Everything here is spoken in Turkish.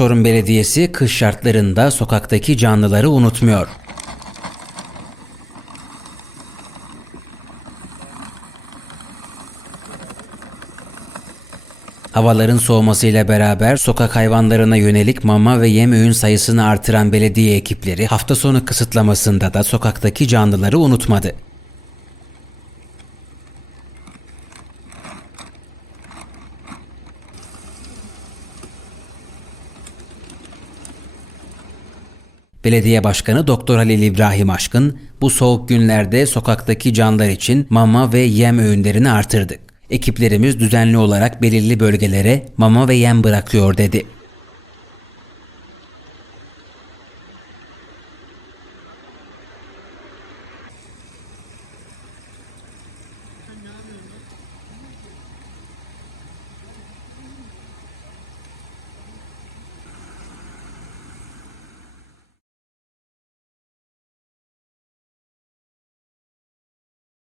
Çorum Belediyesi kış şartlarında sokaktaki canlıları unutmuyor. Havaların soğumasıyla beraber sokak hayvanlarına yönelik mama ve yem öğün sayısını artıran belediye ekipleri hafta sonu kısıtlamasında da sokaktaki canlıları unutmadı. Belediye Başkanı Doktor Halil İbrahim Aşkın bu soğuk günlerde sokaktaki canlılar için mama ve yem öğünlerini artırdık. Ekiplerimiz düzenli olarak belirli bölgelere mama ve yem bırakıyor dedi.